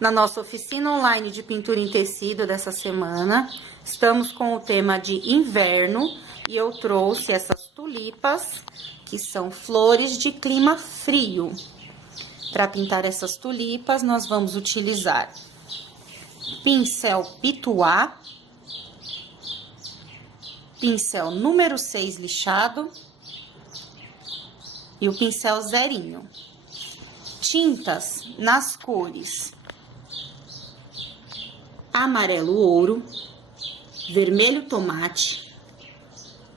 na nossa oficina online de pintura em tecido dessa semana. Estamos com o tema de inverno e eu trouxe essas tulipas, que são flores de clima frio. Para pintar essas tulipas, nós vamos utilizar pincel pituá, pincel número 6 lixado e o pincel zerinho. Tintas nas cores amarelo ouro, vermelho tomate,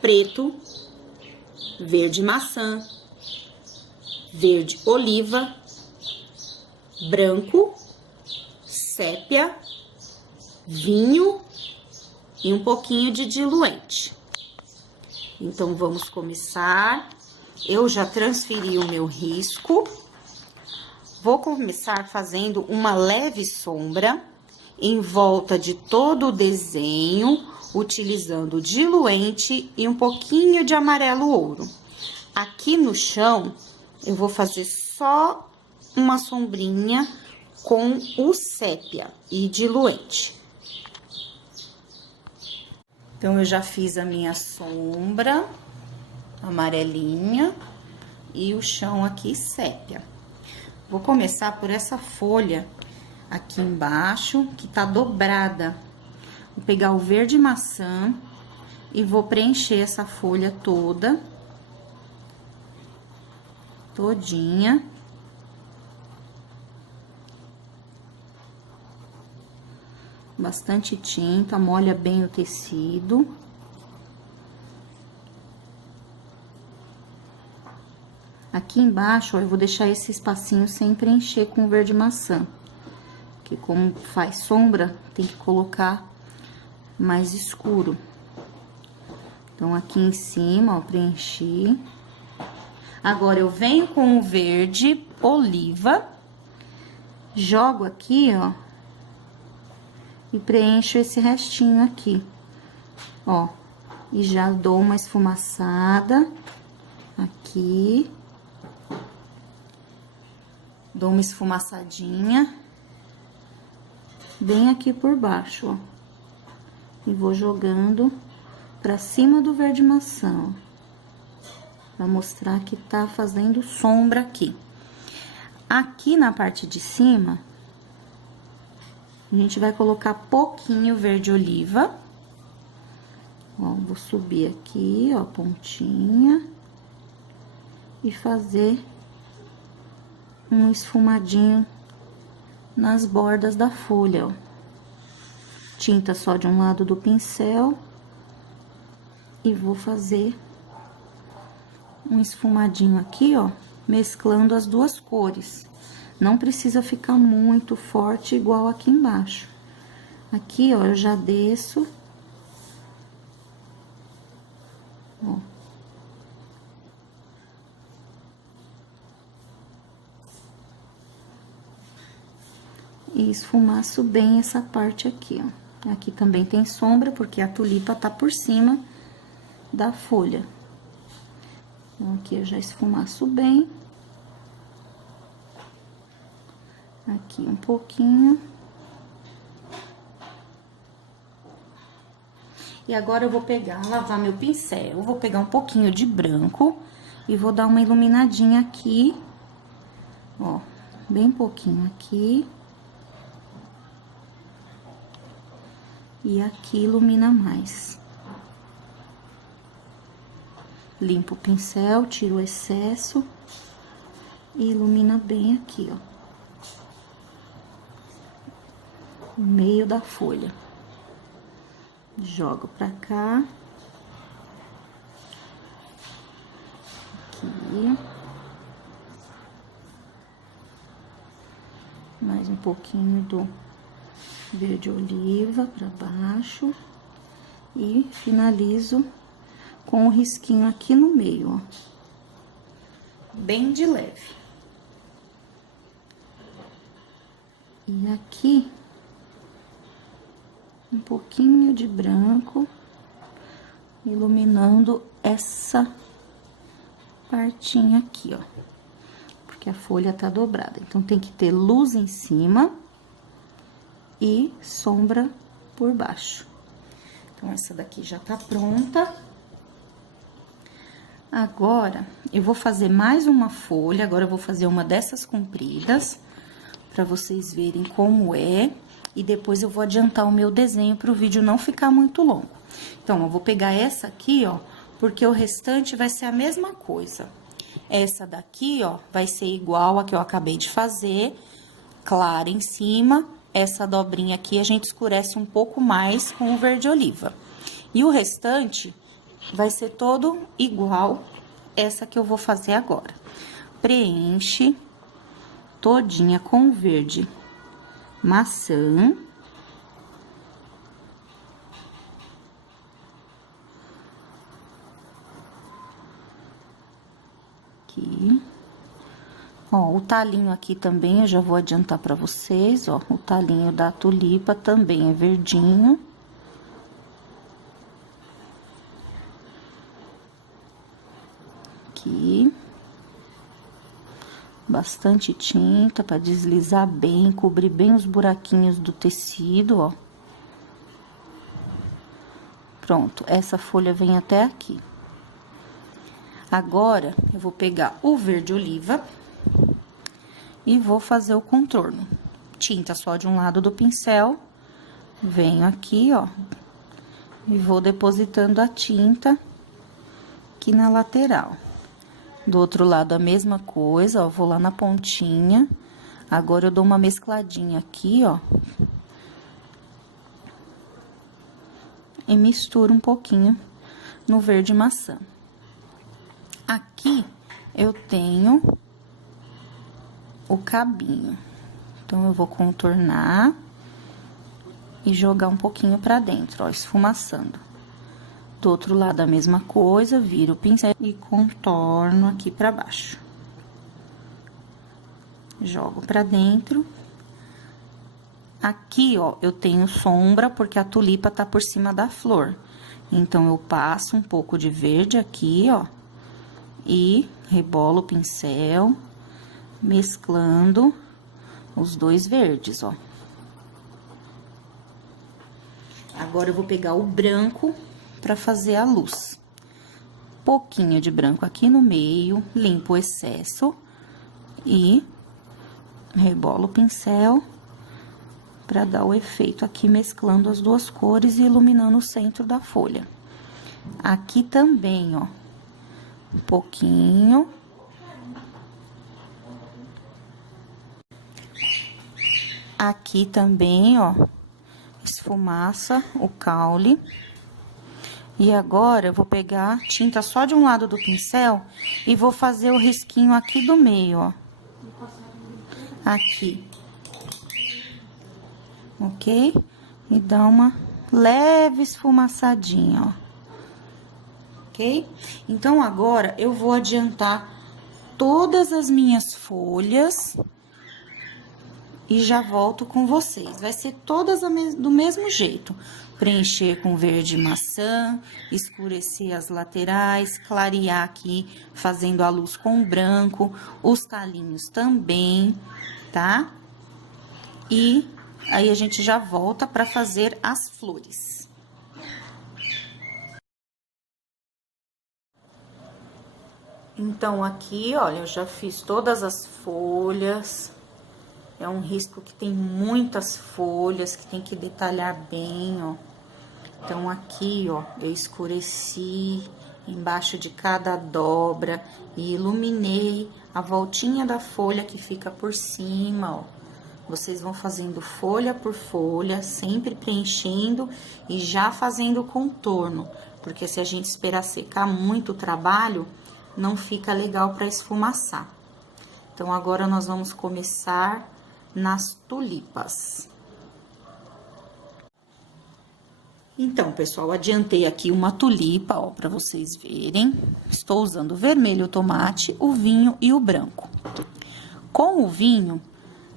preto, verde maçã, verde oliva, branco, sépia, vinho e um pouquinho de diluente. Então, vamos começar. Eu já transferi o meu risco. Vou começar fazendo uma leve sombra em volta de todo o desenho, utilizando diluente e um pouquinho de amarelo ouro. Aqui no chão, eu vou fazer só uma sombrinha com o sépia e diluente. Então, eu já fiz a minha sombra amarelinha e o chão aqui sépia. Vou começar por essa folha aqui embaixo, que tá dobrada. Vou pegar o verde maçã e vou preencher essa folha todinha. Bastante tinta, molha bem o tecido. Aqui embaixo, ó, eu vou deixar esse espacinho sem preencher com o verde maçã. Porque como faz sombra, tem que colocar mais escuro. Então, aqui em cima, ó, preenchi. Agora, eu venho com o verde oliva, jogo aqui, ó, e preencho esse restinho aqui, ó. E já dou uma esfumaçada aqui. Dou uma esfumaçadinha bem aqui por baixo, ó. E vou jogando pra cima do verde maçã, ó. Pra mostrar que tá fazendo sombra aqui. Aqui na parte de cima, a gente vai colocar pouquinho verde oliva. Ó, vou subir aqui, ó, pontinha. E fazer um esfumadinho nas bordas da folha, ó. Tinta só de um lado do pincel. E vou fazer um esfumadinho aqui, ó, mesclando as duas cores. Não precisa ficar muito forte igual aqui embaixo. Aqui, ó, eu já desço. Ó. E esfumaço bem essa parte aqui, ó. Aqui também tem sombra, porque a tulipa tá por cima da folha. Então, aqui eu já esfumaço bem. Aqui um pouquinho. E agora eu vou lavar meu pincel. Eu vou pegar um pouquinho de branco e vou dar uma iluminadinha aqui. Ó, bem pouquinho aqui. E aqui ilumina mais. Limpo o pincel, tiro o excesso e ilumina bem aqui, ó. No meio da folha. Jogo pra cá. Aqui. Mais um pouquinho do verde oliva pra baixo. E finalizo com um risquinho aqui no meio, ó. Bem de leve. E aqui, um pouquinho de branco, iluminando essa partinha aqui, ó. Porque a folha tá dobrada. Então, tem que ter luz em cima e sombra por baixo. Então, essa daqui já tá pronta. Agora, eu vou fazer mais uma folha, agora eu vou fazer uma dessas compridas, pra vocês verem como é, e depois eu vou adiantar o meu desenho pro vídeo não ficar muito longo. Então, eu vou pegar essa aqui, ó, porque o restante vai ser a mesma coisa. Essa daqui, ó, vai ser igual a que eu acabei de fazer, clara em cima. Essa dobrinha aqui a gente escurece um pouco mais com o verde oliva. E o restante vai ser todo igual essa que eu vou fazer agora. Preenche todinha com verde maçã. Aqui. Ó, o talinho aqui também eu já vou adiantar pra vocês, ó. O talinho da tulipa também é verdinho. Aqui. Bastante tinta pra deslizar bem, cobrir bem os buraquinhos do tecido, ó. Pronto, essa folha vem até aqui. Agora, eu vou pegar o verde oliva e vou fazer o contorno. Tinta só de um lado do pincel, venho aqui, ó, e vou depositando a tinta aqui na lateral. Do outro lado, a mesma coisa, ó, vou lá na pontinha. Agora, eu dou uma mescladinha aqui, ó. E misturo um pouquinho no verde maçã. Aqui, eu tenho o cabinho. Então, eu vou contornar e jogar um pouquinho pra dentro, ó, esfumaçando. Do outro lado, a mesma coisa, viro o pincel e contorno aqui pra baixo. Jogo pra dentro. Aqui, ó, eu tenho sombra, porque a tulipa tá por cima da flor. Então, eu passo um pouco de verde aqui, ó, e rebolo o pincel, mesclando os dois verdes, ó. Agora, eu vou pegar o branco pra fazer a luz. Pouquinho de branco aqui no meio, limpo o excesso e rebolo o pincel pra dar o efeito aqui, mesclando as duas cores e iluminando o centro da folha. Aqui também, ó, um pouquinho. Aqui também, ó, esfumaça o caule. E agora, eu vou pegar tinta só de um lado do pincel e vou fazer o risquinho aqui do meio, ó. Aqui. Ok? E dá uma leve esfumaçadinha, ó. Ok? Então, agora, eu vou adiantar todas as minhas folhas e já volto com vocês. Vai ser todas do mesmo jeito. Preencher com verde maçã, escurecer as laterais, clarear aqui, fazendo a luz com branco, os talinhos também, tá? E aí, a gente já volta pra fazer as flores. Então, aqui, olha, eu já fiz todas as folhas. É um risco que tem muitas folhas, que tem que detalhar bem, ó. Então, aqui, ó, eu escureci embaixo de cada dobra e iluminei a voltinha da folha que fica por cima, ó. Vocês vão fazendo folha por folha, sempre preenchendo e já fazendo contorno, porque se a gente esperar secar muito o trabalho, não fica legal para esfumaçar. Então, agora nós vamos começar nas tulipas. Então, pessoal, adiantei aqui uma tulipa, ó, para vocês verem. Estou usando o vermelho, o tomate, o vinho e o branco. Com o vinho,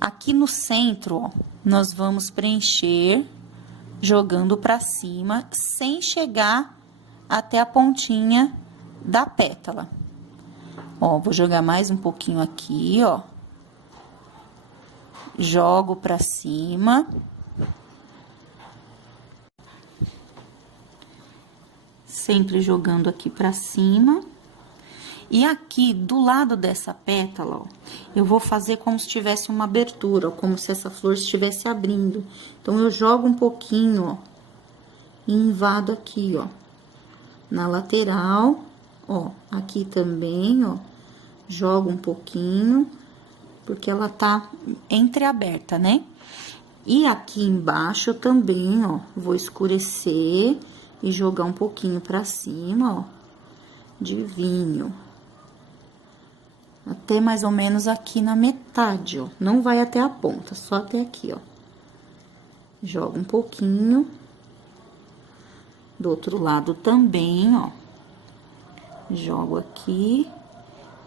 aqui no centro, ó, nós vamos preencher jogando para cima, sem chegar até a pontinha da pétala. Ó, vou jogar mais um pouquinho aqui, ó. Jogo para cima. sempre jogando aqui pra cima. E aqui, do lado dessa pétala, ó, eu vou fazer como se tivesse uma abertura, ó, como se essa flor estivesse abrindo. Então, eu jogo um pouquinho, ó, e invado aqui, ó, na lateral, ó, aqui também, ó, jogo um pouquinho, porque ela tá entreaberta, né? E aqui embaixo eu também, ó, vou escurecer e jogar um pouquinho pra cima, ó, de vinho. Até mais ou menos aqui na metade, ó. Não vai até a ponta, só até aqui, ó. Jogo um pouquinho. Do outro lado também, ó. Jogo aqui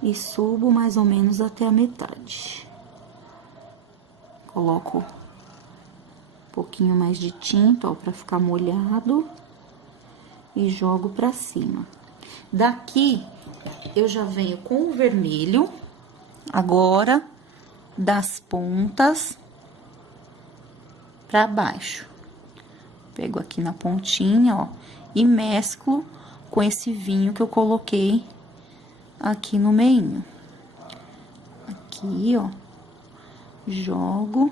e subo mais ou menos até a metade. Coloco um pouquinho mais de tinta, ó, pra ficar molhado. E jogo pra cima. Daqui, eu já venho com o vermelho, agora, das pontas pra baixo. Pego aqui na pontinha, ó, e mesclo com esse vinho que eu coloquei aqui no meinho. Aqui, ó, jogo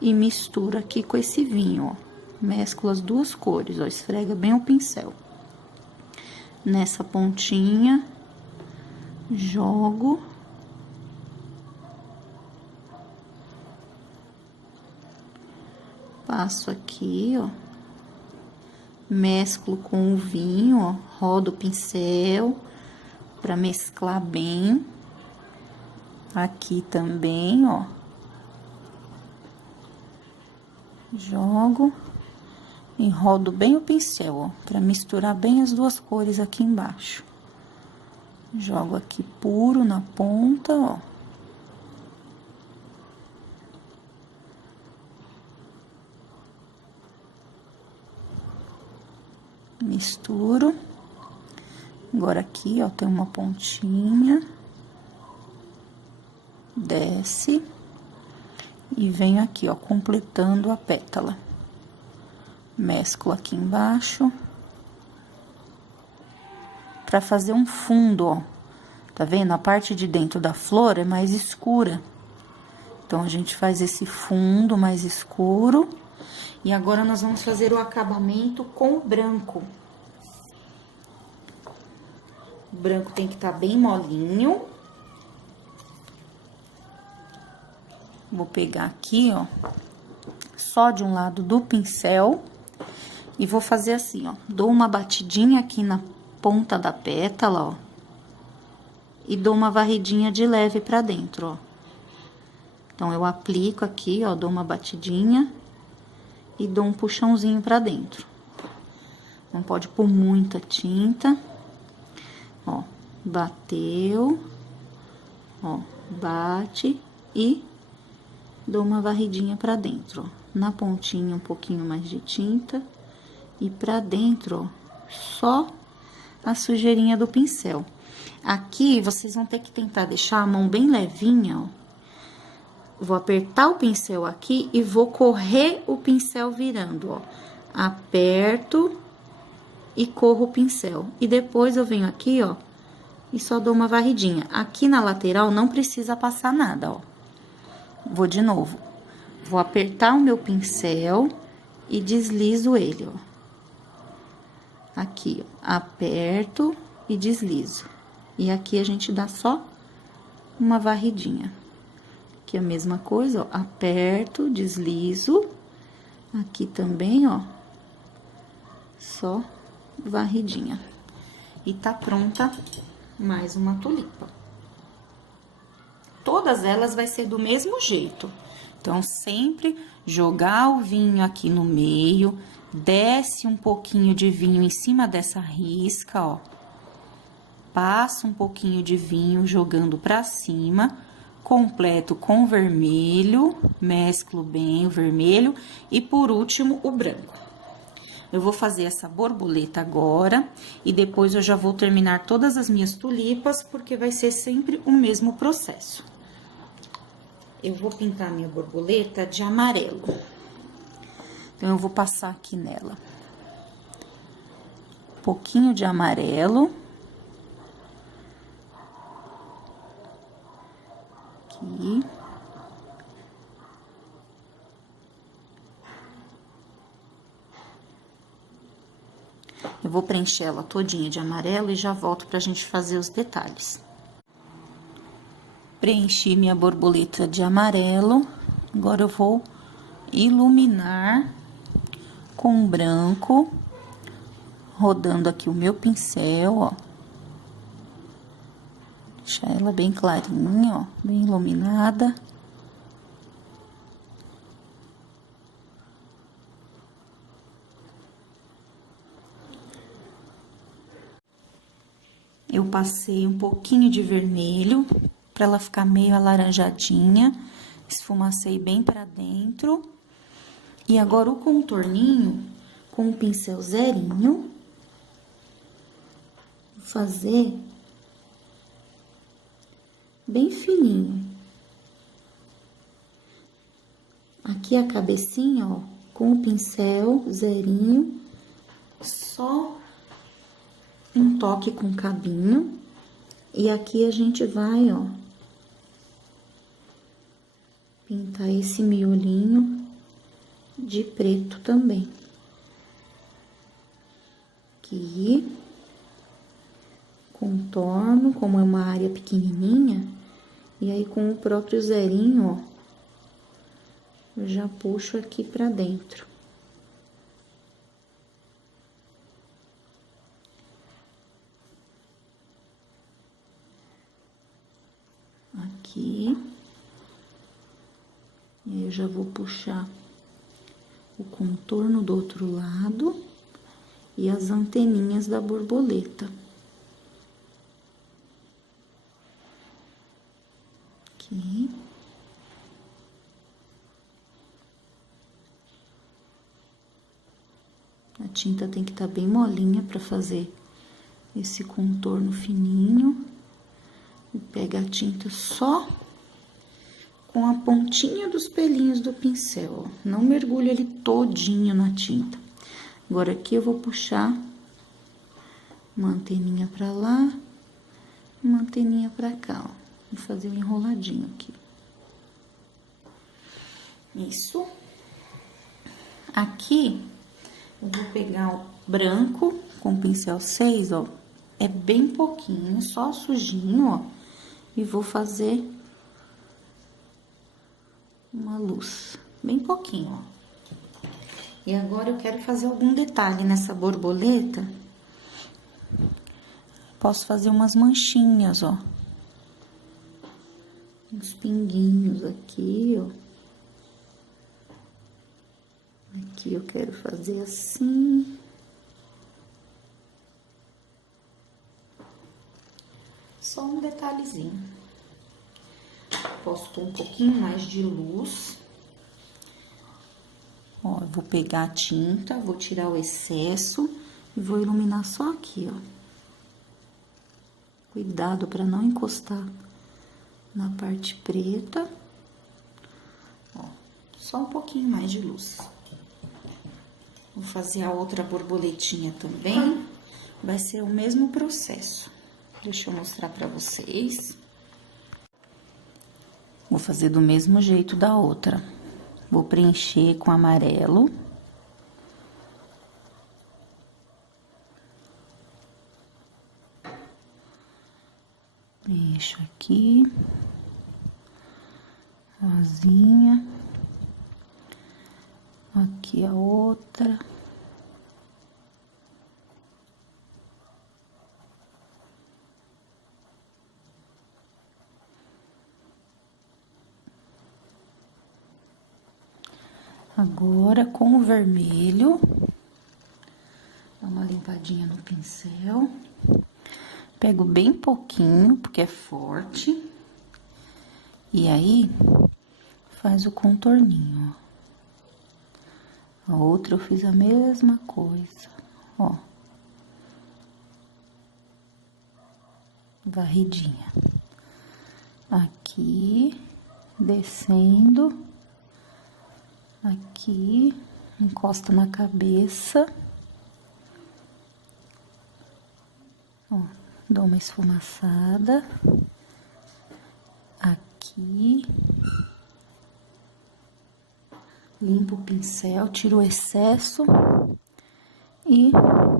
e misturo aqui com esse vinho, ó. Mesclo as duas cores, ó, esfrega bem o pincel. Nessa pontinha, jogo. Passo aqui, ó. Mesclo com o vinho, ó. Rodo o pincel pra mesclar bem. Aqui também, ó. Jogo. E rodo bem o pincel, ó, pra misturar bem as duas cores aqui embaixo. Jogo aqui puro na ponta, ó. Misturo. Agora aqui, ó, tem uma pontinha. Desce. E venho aqui, ó, completando a pétala. Mesclo aqui embaixo. Pra fazer um fundo, ó. Tá vendo? A parte de dentro da flor é mais escura. Então, a gente faz esse fundo mais escuro. E agora, nós vamos fazer o acabamento com o branco. O branco tem que estar bem molinho. Vou pegar aqui, ó, só de um lado do pincel. E vou fazer assim, ó, dou uma batidinha aqui na ponta da pétala, ó. E dou uma varridinha de leve pra dentro, ó. Então, eu aplico aqui, ó, dou uma batidinha e dou um puxãozinho pra dentro. Não pode pôr muita tinta. Ó, bateu, ó, bate e dou uma varridinha pra dentro, ó. Na pontinha, um pouquinho mais de tinta. E pra dentro, ó, só a sujeirinha do pincel. Aqui, vocês vão ter que tentar deixar a mão bem levinha, ó. Vou apertar o pincel aqui e vou correr o pincel virando, ó. Aperto e corro o pincel. E depois, eu venho aqui, ó, e só dou uma varridinha. Aqui na lateral, não precisa passar nada, ó. Vou de novo. Vou apertar o meu pincel e deslizo ele, ó. Aqui, ó, aperto e deslizo. E aqui a gente dá só uma varridinha. Aqui a mesma coisa, ó, aperto, deslizo. Aqui também, ó, só varridinha. E tá pronta mais uma tulipa. Todas elas vai ser do mesmo jeito. Então, sempre jogar o vinho aqui no meio, desce um pouquinho de vinho em cima dessa risca, ó. Passa um pouquinho de vinho jogando pra cima, completo com vermelho, mesclo bem o vermelho e, por último, o branco. Eu vou fazer essa borboleta agora e depois eu já vou terminar todas as minhas tulipas, porque vai ser sempre o mesmo processo. Eu vou pintar minha borboleta de amarelo. Então, eu vou passar aqui nela pouquinho de amarelo. Aqui. Eu vou preencher ela todinha de amarelo e já volto pra gente fazer os detalhes. Preenchi minha borboleta de amarelo. Agora eu vou iluminar com branco, rodando aqui o meu pincel, ó. Deixar ela bem clarinha, ó, bem iluminada. Eu passei um pouquinho de vermelho, pra ela ficar meio alaranjadinha. Esfumacei bem pra dentro. E agora o contorninho, com o pincel zerinho, vou fazer bem fininho. Aqui a cabecinha, ó, com o pincel zerinho, só um toque com cabinho. E aqui a gente vai, ó, pintar esse miolinho de preto também. Aqui, contorno, como é uma área pequenininha, e aí com o próprio zerinho, ó, eu já puxo aqui pra dentro. Aqui. E aí eu já vou puxar o contorno do outro lado e as anteninhas da borboleta. Aqui. A tinta tem que estar bem molinha para fazer esse contorno fininho. E pega a tinta só com a pontinha dos pelinhos do pincel, ó. Não mergulha ele todinho na tinta. Agora, aqui eu vou puxar uma anteninha pra lá, uma anteninha pra cá, ó. Vou fazer um enroladinho aqui. Isso. Aqui, eu vou pegar o branco com o pincel 6, ó. É bem pouquinho, só sujinho, ó. E vou fazer uma luz, bem pouquinho, ó. E agora eu quero fazer algum detalhe nessa borboleta. Posso fazer umas manchinhas, ó. Uns pinguinhos aqui, ó. Aqui eu quero fazer assim. Só um detalhezinho. Posso pôr um pouquinho mais de luz. Ó, eu vou pegar a tinta, vou tirar o excesso e vou iluminar só aqui, ó. Cuidado para não encostar na parte preta. Ó, só um pouquinho mais de luz. Vou fazer a outra borboletinha também. Vai ser o mesmo processo. Deixa eu mostrar para vocês. Vou fazer do mesmo jeito da outra. Vou preencher com amarelo. Preencho aqui. Asinha. Aqui a outra. Agora, com o vermelho, dá uma limpadinha no pincel. Pego bem pouquinho, porque é forte. E aí, faz o contorninho, ó. A outra eu fiz a mesma coisa, ó. Varridinha. Aqui, descendo. Aqui, encosta na cabeça. dou uma esfumaçada aqui, limpo o pincel, tiro o excesso e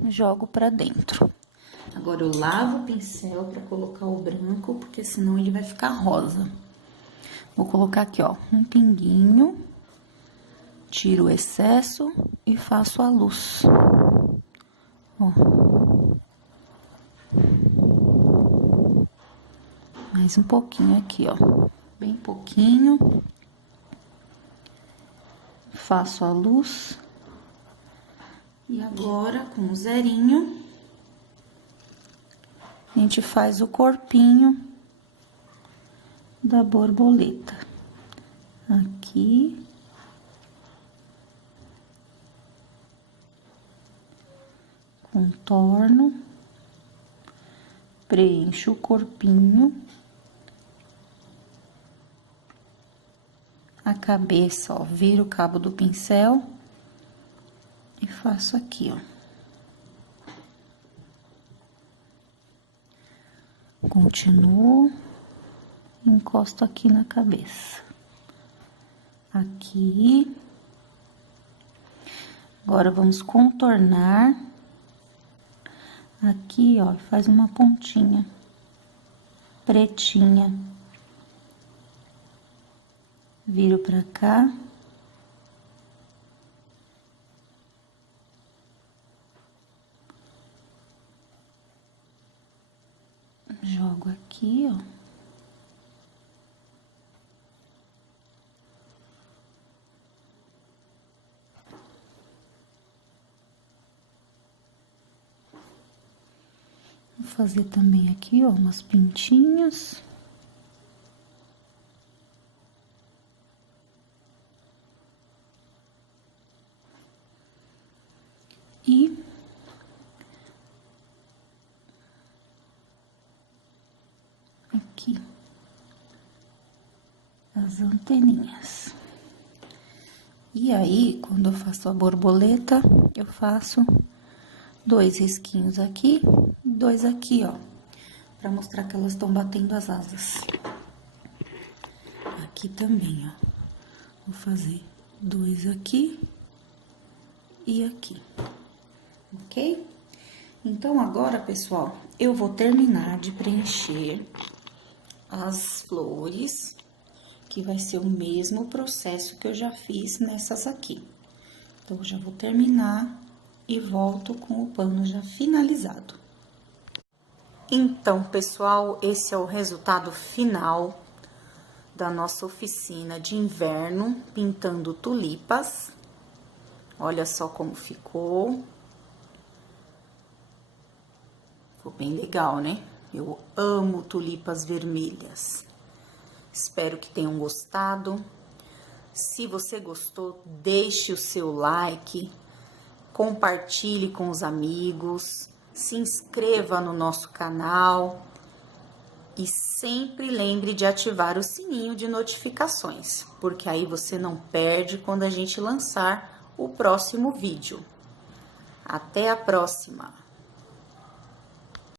jogo pra dentro. Agora eu lavo o pincel pra colocar o branco, porque senão ele vai ficar rosa. Vou colocar aqui, ó, um pinguinho, tiro o excesso e faço a luz. Ó. Mais um pouquinho aqui, ó, bem pouquinho. Faço a luz. E agora, com o zerinho, a gente faz o corpinho da borboleta. Aqui. Contorno. Preencho o corpinho. A cabeça, ó, viro o cabo do pincel e faço aqui, ó. Continuo, encosto aqui na cabeça. Aqui. Agora, vamos contornar. Aqui, ó, faz uma pontinha pretinha. Viro pra cá. Jogo aqui, ó. Vou fazer também aqui, ó, umas pintinhas. E aqui as anteninhas. E aí, quando eu faço a borboleta, eu faço 2 risquinhos aqui, 2 aqui, ó, pra mostrar que elas estão batendo as asas. Aqui também, ó, vou fazer 2 aqui e aqui. Ok? Então, agora, pessoal, eu vou terminar de preencher as flores, que vai ser o mesmo processo que eu já fiz nessas aqui. Então, eu já vou terminar e volto com o pano já finalizado. Então, pessoal, esse é o resultado final da nossa oficina de inverno, pintando tulipas. Olha só como ficou. Ficou bem legal, né? Eu amo tulipas vermelhas. Espero que tenham gostado. Se você gostou, deixe o seu like, compartilhe com os amigos, se inscreva no nosso canal e sempre lembre de ativar o sininho de notificações, porque aí você não perde quando a gente lançar o próximo vídeo. Até a próxima!